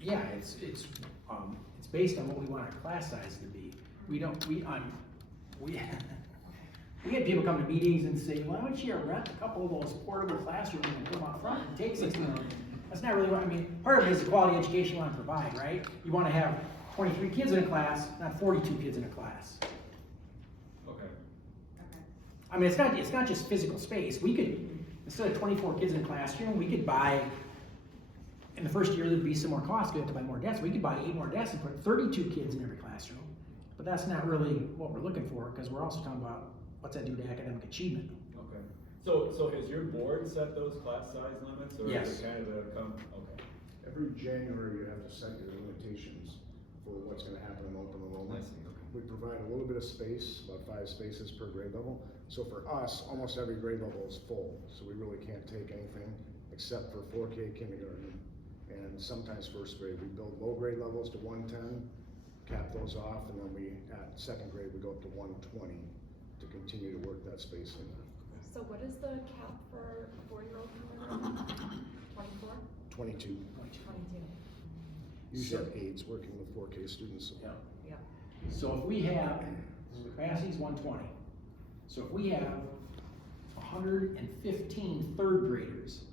Yeah, it's based on what we want our class size to be. We get people come to meetings and say, why don't you rent a couple of those portable classrooms and put them out front and take 16 of them? That's not really what, I mean, part of it is the quality education you want to provide, right? You want to have 23 kids in a class, not 42 kids in a class. Okay. I mean, it's not just physical space. We could, instead of 24 kids in a classroom, we could buy, in the first year there'd be some more costs, we have to buy more desks. We could buy 8 more desks and put 32 kids in every classroom. But that's not really what we're looking for, because we're also talking about what's that do to academic achievement. Okay. So has your board set those class size limits, or Yes. is it kind of okay. Every January, you have to set your limitations for what's gonna happen in open I enrollment. see, okay. We provide a little bit of space, about 5 spaces per grade level. So for us, almost every grade level is full, so we really can't take anything except for 4K kindergarten and sometimes first grade. We build low grade levels to 110, cap those off, and then at second grade, we go up to 120 to continue to work that space in. So what is the cap for 4-year-old kindergarten? 24? 22. 22. Usually have aides working with 4K students. Yeah. Yeah. So if we have, the capacity is 120. So if we have 115 third graders,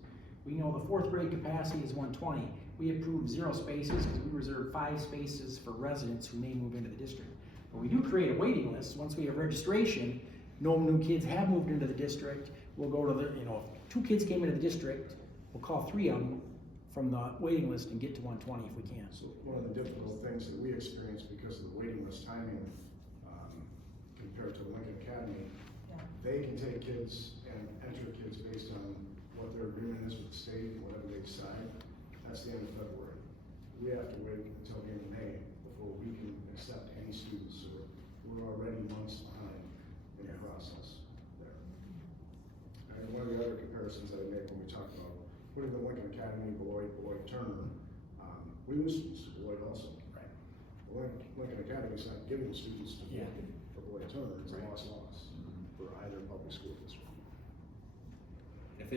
we know the fourth grade capacity is 120. We approve 0 spaces because we reserve 5 spaces for residents who may move into the district. But we do create a waiting list. Once we have registration, no new kids have moved into the district. We'll go to the, if 2 kids came into the district, we'll call 3 of them from the waiting list and get to 120 if we can. So one of the difficult things that we experience because of the waiting list timing compared to Lincoln Academy, Yeah. they can take kids and enter kids based on what their agreement is with the state and whatever they decide. That's the end of February. We have to wait until the end of May before we can accept any students. So we're already months behind in the process there. And one of the other comparisons that I make when we talk about putting the Lincoln Academy, Beloit Turner, we lose students to Beloit also. Right. Lincoln Academy is not giving students to Yeah. Beloit Turner. It's Right. a loss for either public school district. If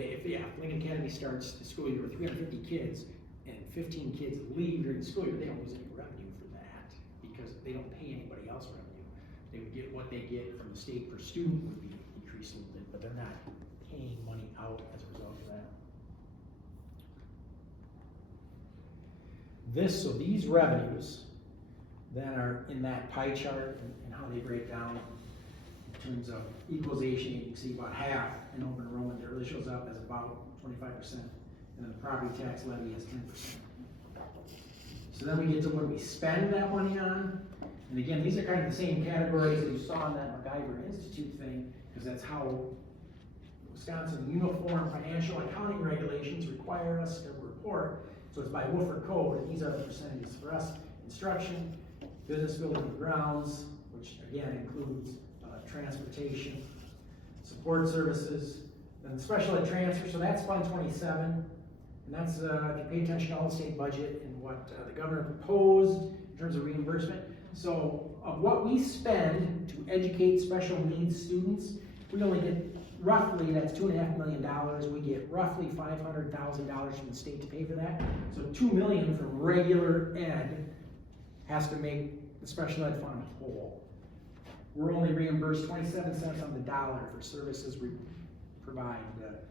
Lincoln Academy starts the school year with 350 kids and 15 kids leave during the school year, they don't lose any revenue for that because they don't pay anybody else revenue. They would get what they get from the state per student would be increased a little bit, but they're not paying money out as a result of that. So these revenues that are in that pie chart and how they break down in terms of equalization, you can see about half in open enrollment that really shows up as about 25%, and then the property tax levy has 10%. So then we get to what we spend that money on, and again, these are kind of the same categories that you saw in that MacGyver Institute thing, because that's how Wisconsin Uniform Financial Accounting Regulations require us to report. So it's by Woodford Code, and these are the percentages for us: instruction, business building and grounds, which again includes transportation, support services, and the special ed transfer. So that's Fund 27, and that's if you pay attention to all the state budget and what the governor proposed in terms of reimbursement. So of what we spend to educate special needs students, we only get roughly, that's $2.5 million. We get roughly $500,000 from the state to pay for that. So $2 million from regular ed has to make the special ed fund whole. We're only reimbursed 27 cents on the dollar for services we provide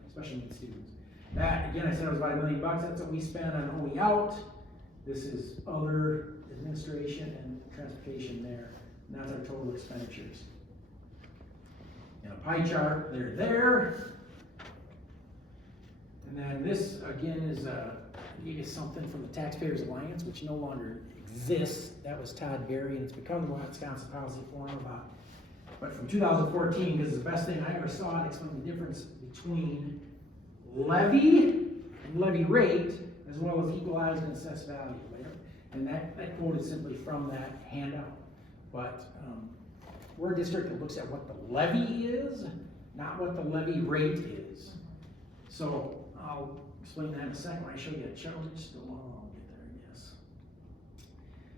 special needs students. That, again, I said it was about $1 million. That's what we spend on OE out. This is other administration and transportation there. And that's our total expenditures. In a pie chart, they're there. And then this, again, is something from the Taxpayers Alliance, which no longer exists. That was Todd Berry, and it's become the Wisconsin Policy Forum about. But from 2014, because it's the best thing I ever saw, it explained the difference between levy and levy rate, as well as equalized and assessed value. And that quote is simply from that handout. But we're a district that looks at what the levy is, not what the levy rate is. So I'll explain that in a second when I show you a chart. Just go on, I'll get there, I guess.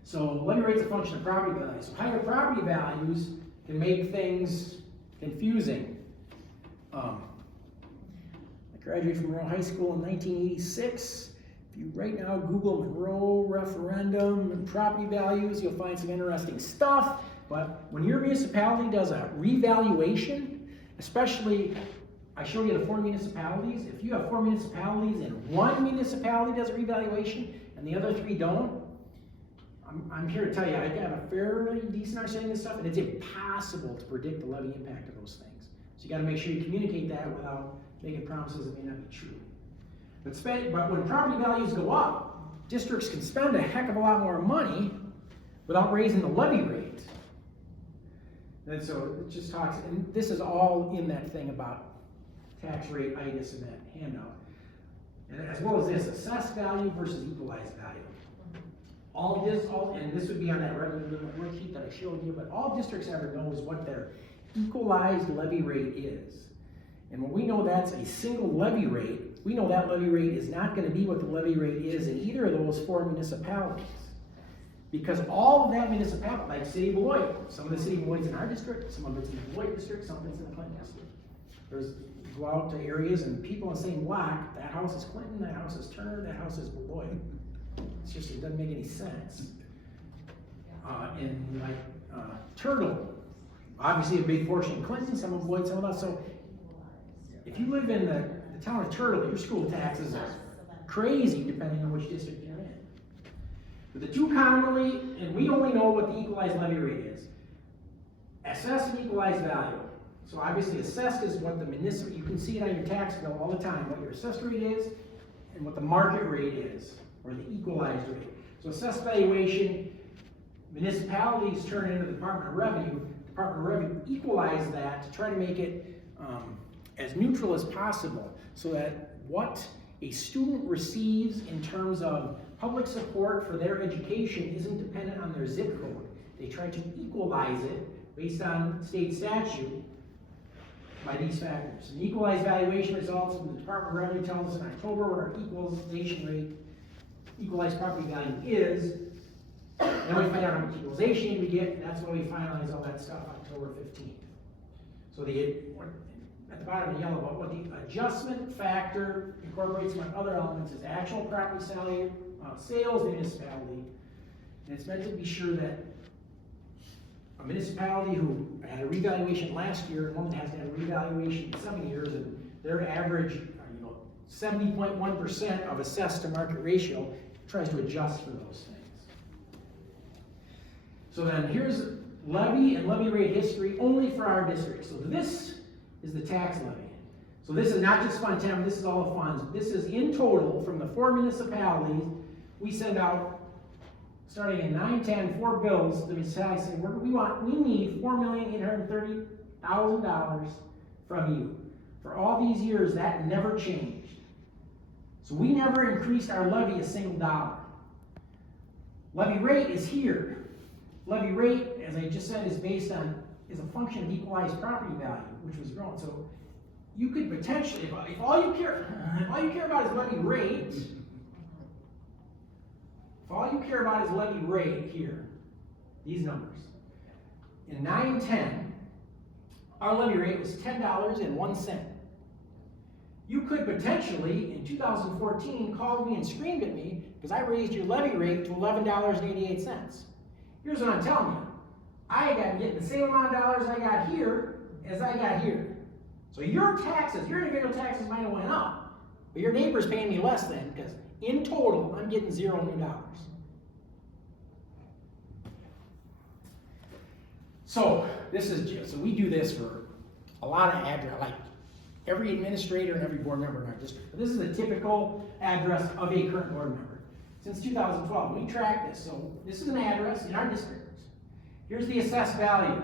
So levy rate's a function of property values. So higher property values can make things confusing. I graduated from Monroe High School in 1986. If you right now Google Monroe referendum and property values, you'll find some interesting stuff. But when your municipality does a revaluation, especially, I showed you the 4 municipalities. If you have 4 municipalities and one municipality does a revaluation and the other 3 don't, I'm here to tell you, I got a fairly decent understanding of this stuff, and it's impossible to predict the levy impact of those things. So you got to make sure you communicate that without making promises that may not be true. But when property values go up, districts can spend a heck of a lot more money without raising the levy rate. And so it just talks, and this is all in that thing about tax rate itis in that handout. And as well as this, assessed value versus equalized value. And this would be on that revenue limit worksheet that I showed you, but all districts ever know is what their equalized levy rate is. And when we know that's a single levy rate, we know that levy rate is not going to be what the levy rate is in either of those 4 municipalities. Because all of that municipality, like City of Beloit, some of the City of Beloit's in our district, some of it's in the Beloit district, some of it's in the Clinton district. You go out to areas and people in the same block, that house is Clinton, that house is Turner, that house is Beloit. It's just, it doesn't make any sense. And like Turtle, obviously a big portion in Clinton, some of Beloit, some of us. So if you live in the town of Turtle, your school taxes are crazy depending on which district you're in. But the two commonly, and we only know what the equalized levy rate is, assessed and equalized value. So obviously assessed is what the municipal, you can see it on your tax bill all the time, what your assessed rate is and what the market rate is, or the equalized rate. So assessed valuation, municipalities turn into the Department of Revenue. Department of Revenue equalize that to try to make it as neutral as possible so that what a student receives in terms of public support for their education isn't dependent on their zip code. They try to equalize it based on state statute by these factors. An equalized valuation results from the Department of Revenue tells us in October what our equalization rate, equalized property value is. Then we find out how much equalization we get, and that's when we finalize all that stuff October 15th. So at the bottom of the yellow, what the adjustment factor incorporates among other elements is actual property salary, sales municipality, and it's meant to be sure that a municipality who had a revaluation last year and one that has had a revaluation in 7 years, and their average, 70.1% of assessed to market ratio tries to adjust for those things. So then here's levy and levy rate history only for our district. So this is the tax levy. So this is not just Fund 10, this is all the funds. This is in total from the 4 municipalities. We send out, starting in 9-10, 4 bills to the municipalities saying we need $4,830,000 from you. For all these years, that never changed. So we never increased our levy a single dollar. Levy rate is here. Levy rate, as I just said, is a function of equalized property value, which was growing. So you could potentially, if all you care about is levy rate, here, these numbers. In 9-10, our levy rate was $10.01. You could potentially, in 2014, call me and scream at me because I raised your levy rate to $11.88. Here's what I'm telling you. I got getting the same amount of dollars I got here as I got here. So your taxes, your individual taxes might have went up, but your neighbor's paying me less than, because in total, I'm getting $0 new. So we do this for a lot of address, like every administrator and every board member in our district. But this is a typical address of a current board member. Since 2012, we track this. So this is an address in our district. Here's the assessed value.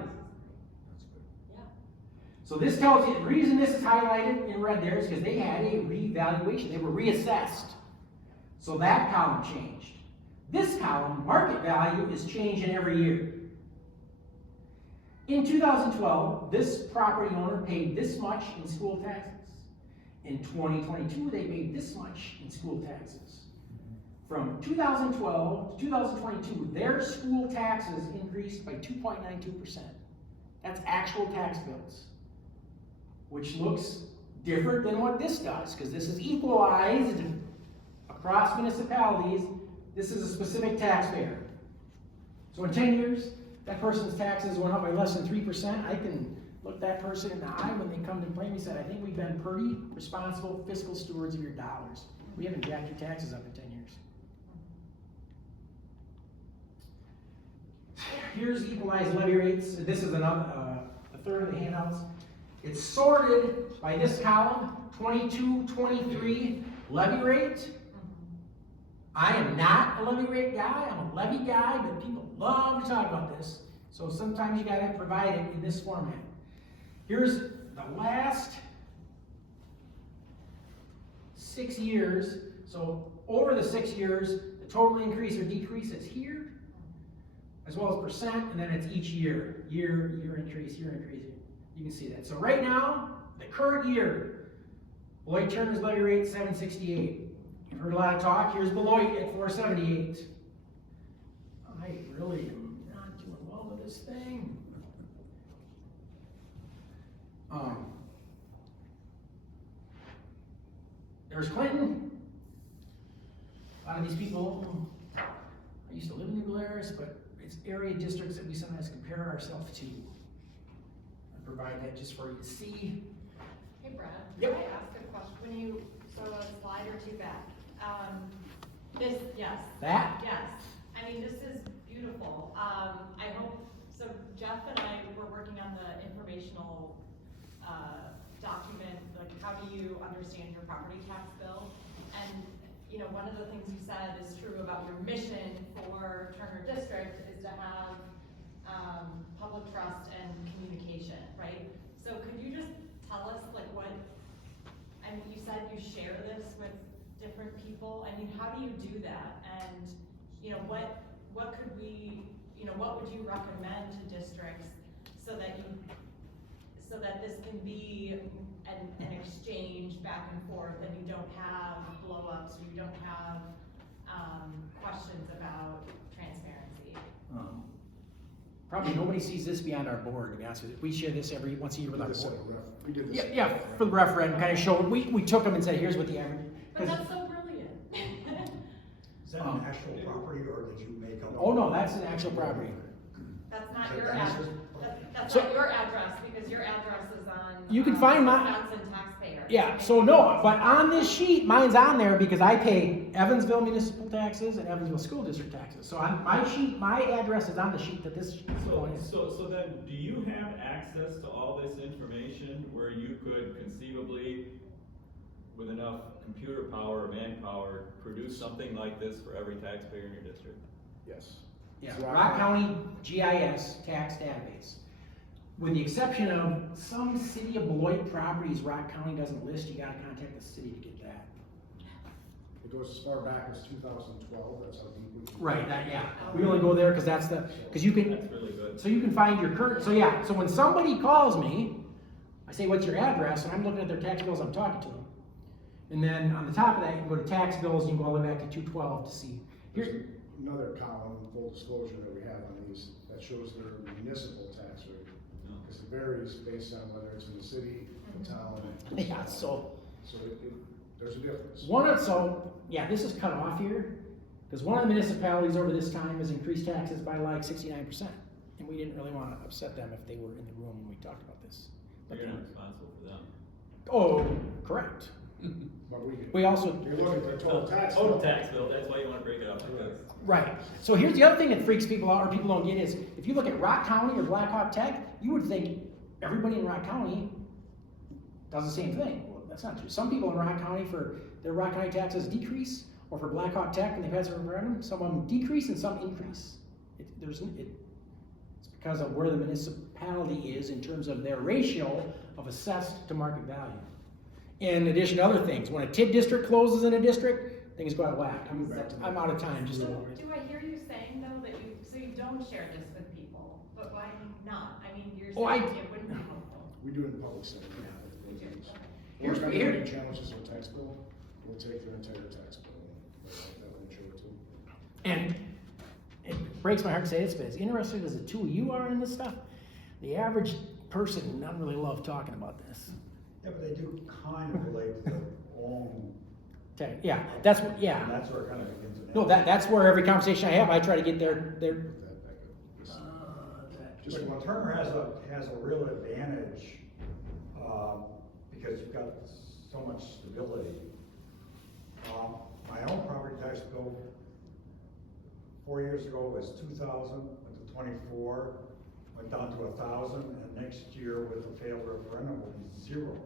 So this tells you, the reason this is highlighted in red there is because they had a revaluation. They were reassessed. So that column changed. This column, market value, is changing every year. In 2012, this property owner paid this much in school taxes. In 2022, they paid this much in school taxes. From 2012 to 2022, their school taxes increased by 2.92%. That's actual tax bills, which looks different than what this does, because this is equalized across municipalities, this is a specific taxpayer. So in 10 years, that person's taxes went up by less than 3%. I can look that person in the eye when they come to complain and say, I think we've been pretty responsible fiscal stewards of your dollars. We haven't jacked your taxes up in 10 years. Here's equalized levy rates. This is another, a third of the handouts. It's sorted by this column, 22, 23 levy rate. I am not a levy rate guy, I'm a levy guy, but people love to talk about this. So sometimes you gotta provide it in this format. Here's the last 6 years. So over the 6 years, the total increase or decrease is here, as well as percent, and then it's each year. Year increase, year increase. You can see that. So right now, the current year, Beloit Turner's levy rate 768. You've heard a lot of talk. Here's Beloit at 478. I really am not doing well with this thing. There's Clinton. A lot of these people, I used to live in New Glarus, but it's area districts that we sometimes compare ourselves to. I provide that just for you to see. Hey Brad, Yep. can I ask a question? When you, so a slide or two back, this, yes. That? Yes, I mean, this is beautiful. I hope, so Jeff and I were working on the informational, document, like how do you understand your property tax bill? And, you know, one of the things you said is true about your mission for Turner District is to have, public trust and communication, right? So could you just tell us like what, I mean, you said you share this with different people. I mean, how do you do that? And, you know, what could we, you know, what would you recommend to districts so that this can be an exchange back and forth and you don't have blow-ups or you don't have, questions about transparency? Probably nobody sees this beyond our board, to be honest with you. We share this every once a year with our board. We did this. Yeah, for the referendum, kind of showed, we took them and said, here's what the average. But that's so brilliant. Is that an actual property or did you make up? Oh no, that's an actual property. That's not So your that's- address, that's So- not your address, because your address is on. You can find my- Wisconsin taxpayer. Yeah, so no, but on this sheet, mine's on there because I pay Evansville municipal taxes and Evansville school district taxes. So on my sheet, my address is on the sheet that this one is. So then, do you have access to all this information where you could conceivably, with enough computer power or manpower, produce something like this for every taxpayer in your district? Yes. Yeah, Rock County GIS tax database. With the exception of some city of Beloit properties Rock County doesn't list, you gotta contact the city to get that. It goes as far back as 2012, that's how deep we can. Right, yeah, we only go there because that's because you can, That's really good. so you can find your current, so yeah, so when somebody calls me, I say, what's your address? And I'm looking at their tax bills, I'm talking to them. And then on the top of that, you can go to tax bills, and you can go all the way back to 212 to see. There's Here, another column, full disclosure, that we have on these, that shows their municipal tax rate. Because it varies based on whether it's in the city, the town. yeah, so. So there's a difference. Yeah, this is cut off here, because one of the municipalities over this time has increased taxes by like 69%. And we didn't really want to upset them if they were in the room when we talked about this. But You're not responsible for them. oh, correct. But we get, We also, they look at their total tax. Total tax bill, that's why you wanna break it up like this. right. So here's the other thing that freaks people out, or people don't get, is if you look at Rock County or Black Hawk Tech, you would think everybody in Rock County does the same thing. Well, that's not true. Some people in Rock County, for their Rock County taxes decrease, or for Black Hawk Tech, when they've had some referendum, some of them decrease and some increase. It's because of where the municipality is in terms of their ratio of assessed to market value. In addition to other things, when a TID district closes in a district, things go out of whack. I'm out of time, just a So moment. do I hear you saying though that you don't share this with people, but why not? I mean, you're Oh, saying it wouldn't be helpful. We do it in public sector. We do, okay. Here's- Or if here- anybody challenges their tax bill, we'll take their entire tax bill. That would show it too. And it breaks my heart to say this, but as interested as the two of you are in this stuff, the average person doesn't really love talking about this. Yeah, but they do kind of relate to their own Yeah, that's, what- And yeah. that's where it kind of begins and No, ends. that's where every conversation I have, I try to get their, Put that back up. Just But one. Turner has a real advantage, because you've got so much stability. My own property tax bill 4 years ago was 2,000, went to 24, went down to 1,000, and next year with a failed referendum will be 0.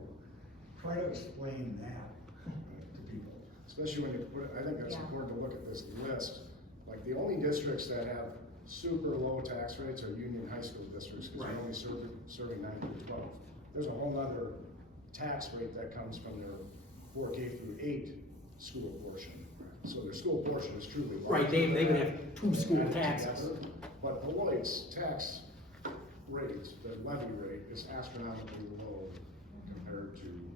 Try to explain that to people. Especially when you put, I think that's Yeah. important to look at this list. Like, the only districts that have super low tax rates are union high school districts, because Right. they're only serving 9 through 12. There's a whole other tax rate that comes from their 4K through 8 school portion. So their school portion is truly. Right, they would have 2 school Added taxes. together. But Beloit's tax rate, the levy rate, is astronomically low compared to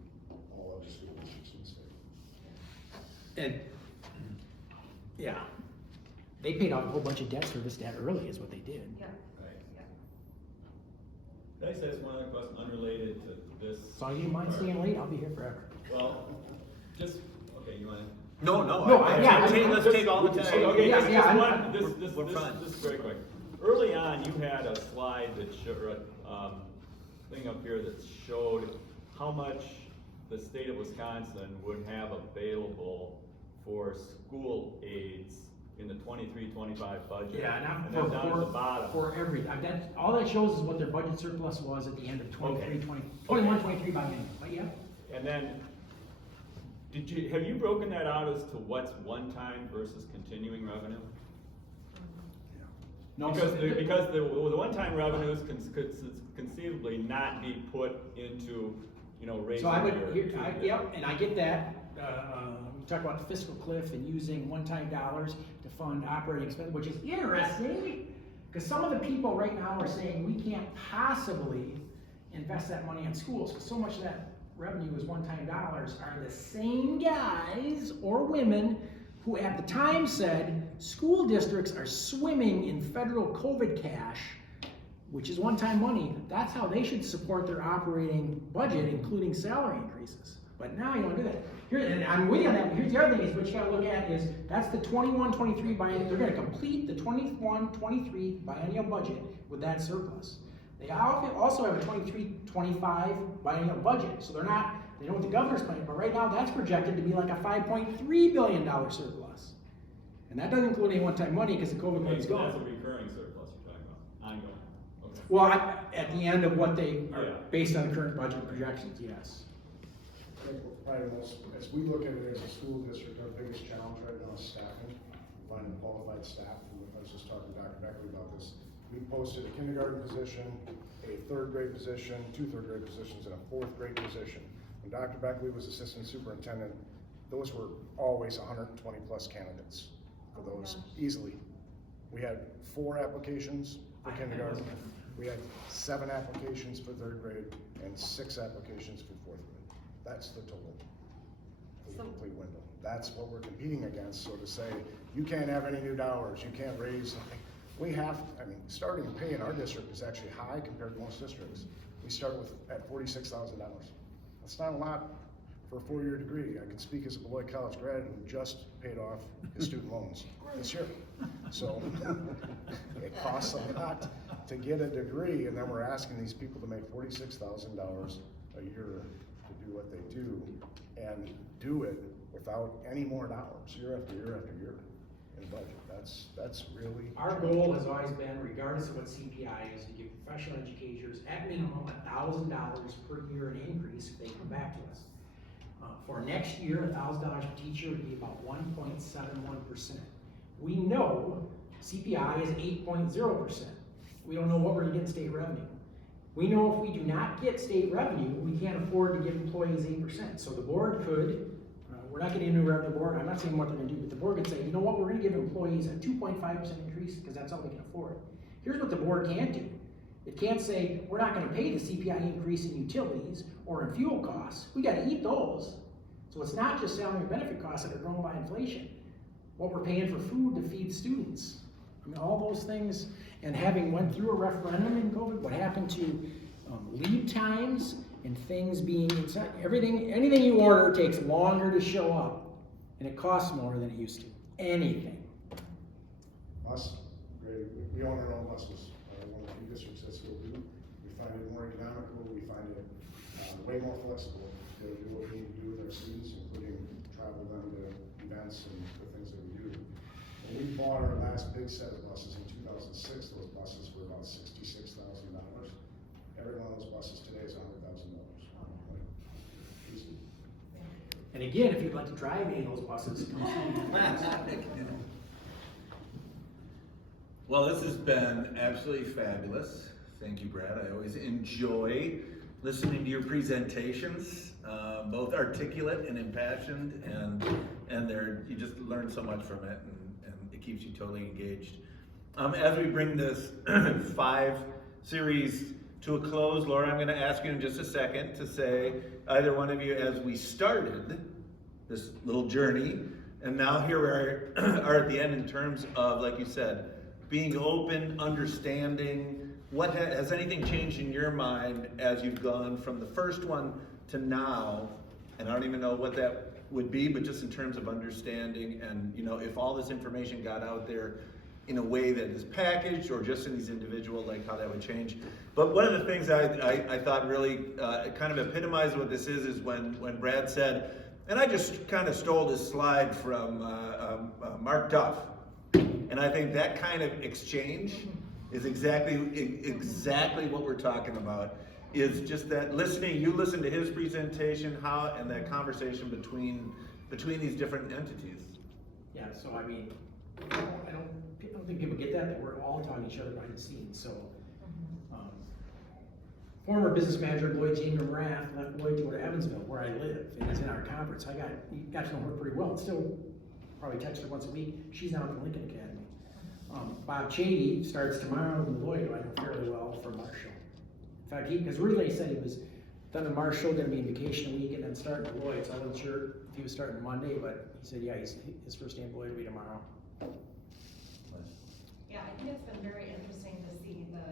all other school districts in the state. And, yeah, they paid off a whole bunch of debt service debt early is what they did. Yeah, Right. yeah. Can I say one other question unrelated to this? So you mind staying late, I'll be here forever. Well, just, okay, you wanna? No, No, yeah, let's take all the time. Okay, Yeah, this yeah, one, we're fine. this is very quick. Early on, you had a slide that showed, thing up here that showed how much the state of Wisconsin would have available for school aids in the 23-25 budget. Yeah, And not then down at the bottom. for every, all that shows is what their budget surplus was at the end of 23, Okay. 21, 23 by then, but yeah. And then, have you broken that out as to what's one-time versus continuing revenue? No, Because, so the one-time revenues could conceivably not be put into, raising So I would, your. yep, and I get that, we talk about the fiscal cliff and using one-time dollars to fund operating expenses, which is interesting, because some of the people right now are saying we can't possibly invest that money in schools, because so much of that revenue is one-time dollars, are the same guys or women who at the time said school districts are swimming in federal COVID cash, which is one-time money. That's how they should support their operating budget, including salary increases. But now you don't do that. Here, and I'm with you on that, but here's the other thing is what you gotta look at is, that's the 21-23 biennial, they're gonna complete the 21-23 biennial budget with that surplus. They also have a 23-25 biennial budget, so they know what the governor's planning, but right now that's projected to be like a $5.3 billion surplus. And that doesn't include any one-time money because the COVID money's Okay, so that's a gone. recurring surplus you're talking about, ongoing, okay. Well, at the end of what they are, Yeah. based on the current budget projections, yes. I think probably as we look at it as a school district, our biggest challenge right now is staffing, finding qualified staff. I was just talking to Dr. Beckley about this. We posted a kindergarten position, a 3rd grade position, 2 3rd grade positions, and a 4th grade position. When Dr. Beckley was assistant superintendent, those were always 120 plus candidates for those easily. We had 4 applications for kindergarten. We had 7 applications for 3rd grade and 6 applications for 4th grade. That's the total, the complete window. That's what we're competing against. So to say, you can't have any new dollars, you can't raise, starting pay in our district is actually high compared to most districts. We start at $46,000. That's not a lot for a 4-year degree. I can speak as a Beloit College grad who just paid off his student loans this year. So it costs a lot to get a degree, and then we're asking these people to make $46,000 a year to do what they do, and do it without any more dollars, year after year after year in budget. That's really. Our goal has always been, regardless of what CPI is, to give professional educators at minimum $1,000 per year in increase if they come back to us. For next year, $1,000 per teacher would be about 1.71%. We know CPI is 8.0%. We don't know what we're gonna get in state revenue. We know if we do not get state revenue, we can't afford to give employees 8%. So the board could, we're not getting a new revenue board, I'm not saying what they're gonna do, but the board could say, you know what, we're gonna give employees a 2.5% increase because that's all we can afford. Here's what the board can't do. It can't say, we're not gonna pay the CPI increase in utilities or in fuel costs. We gotta eat those. So it's not just salary and benefit costs that are grown by inflation. What we're paying for food to feed students. I mean, all those things, and having went through a referendum in COVID, what happened to lead times and things being inside, anything you order takes longer to show up. and it costs more than it used to. Anything. Bus, great, we own our own buses, one of the few districts that still do. We find it more economical, we find it way more flexible to do what we need to do with our students, including travel them to events and the things that we do. When we bought our last big set of buses in 2006, those buses were about $66,000. Every one of those buses today is $100,000. Easy. And again, if you'd like to drive any of those buses, come see me. Well, this has been absolutely fabulous. Thank you, Brad. I always enjoy listening to your presentations, both articulate and impassioned, and you just learn so much from it, and it keeps you totally engaged. As we bring this 5 series to a close, Laura, I'm going to ask you in just a second to say, either one of you, as we started this little journey, and now here we are at the end in terms of, like you said, being open, understanding. What has anything changed in your mind as you've gone from the first one to now? And I don't even know what that would be, but just in terms of understanding, and if all this information got out there in a way that is packaged, or just in these individual, like how that would change. But one of the things I thought really kind of epitomized what this is when Brad said, and I just kind of stole this slide from Mark Duff, and I think that kind of exchange is exactly what we're talking about, is just that listening. You listen to his presentation, and that conversation between these different entities. Yeah, so I mean, I don't think people get that we're all talking to each other behind the scenes. So, former business manager Beloit, Jamie Rath, left Beloit to go to Evansville, where I live, and is in our conference. I got to know her pretty well, and still probably text her once a week. She's now at the Lincoln Academy. Bob Chady starts tomorrow in Beloit, who I know fairly well, for Marshall. In fact, because originally he said he was done in Marshall, going to be in vacation a week, and then starting in Beloit. So I wasn't sure if he was starting Monday, but he said, yeah, his first day in Beloit will be tomorrow. Yeah, I think it's been very interesting to see the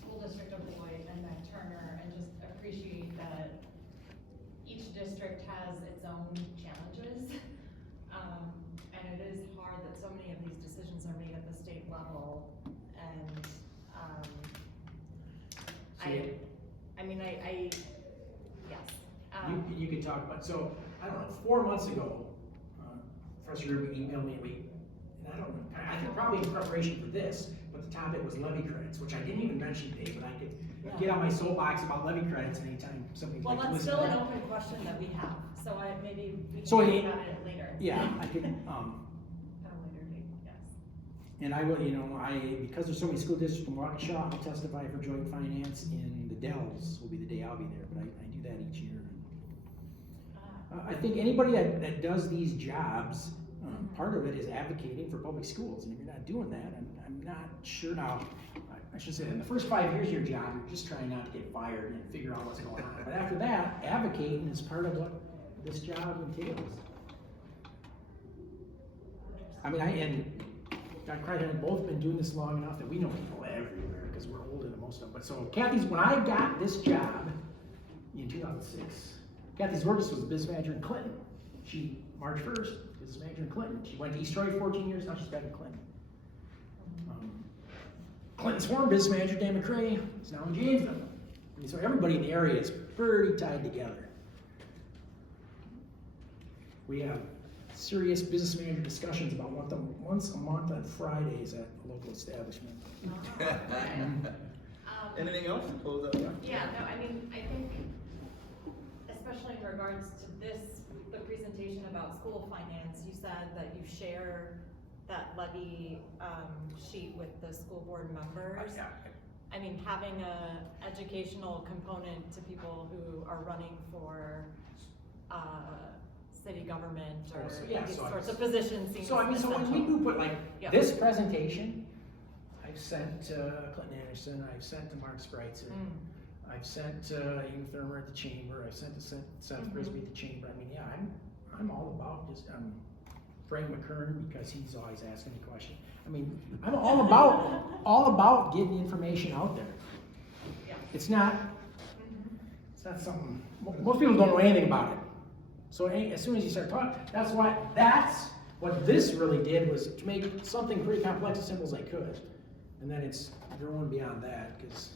school district of Beloit and then Turner, and just appreciate that each district has its own challenges. And it is hard that so many of these decisions are made at the state level, and yes. You could talk about, so, I don't know, 4 months ago, Professor Grube emailed me, and I don't know, I think probably in preparation for this, but the topic was levy credits, which I didn't even mention today, but I could get on my soapbox about levy credits anytime somebody's Well, like to that's listen still to an that. open question that we have, so maybe we can So talk he- about it later. Yeah, I could, At a later date, yes. and I will, because there's so many school districts in Waukesha, I'll testify for joint finance in the Dells, will be the day I'll be there, but I do that each year. I think anybody that does these jobs, part of it is advocating for public schools, and if you're not doing that, I'm not sure. Now, I should say that in the first 5 years of your job, you're just trying not to get fired and figure out what's going on. But after that, advocating is part of what this job entails. I mean, and God Christ, we've both been doing this long enough that we know people everywhere because we're older than most of them. But so Kathy's, when I got this job in 2006, Kathy Zorgas was the business manager in Clinton. She, March 1st, business manager in Clinton. She went to East Troy 14 years, now she's back in Clinton. Clinton's former business manager, Dan McCrae, is now in Janesville. And so everybody in the area is pretty tied together. We have serious business manager discussions about once a month on Fridays at a local establishment. Anything else to close up? Yeah, no, I mean, I think, especially in regards to the presentation about school finance, you said that you share that levy sheet with the school board members. Yeah. I mean, having a educational component to people who are running for city government or these sorts of positions seems So I mean, so when we essential. do put like this presentation, I've sent to Clinton Anderson, I've sent to Mark Spreitzer, I've sent to Ian Thurmer at the chamber, I've sent to Seth Frisbee at the chamber. I mean, yeah, I'm all about just Frank McKern, because he's always asking me questions. I mean, I'm all about getting information out there. Yeah. It's not something, most people don't know anything about it. So as soon as you start talking, that's what this really did, was to make something pretty complex as simple as I could. And then it's growing beyond that, because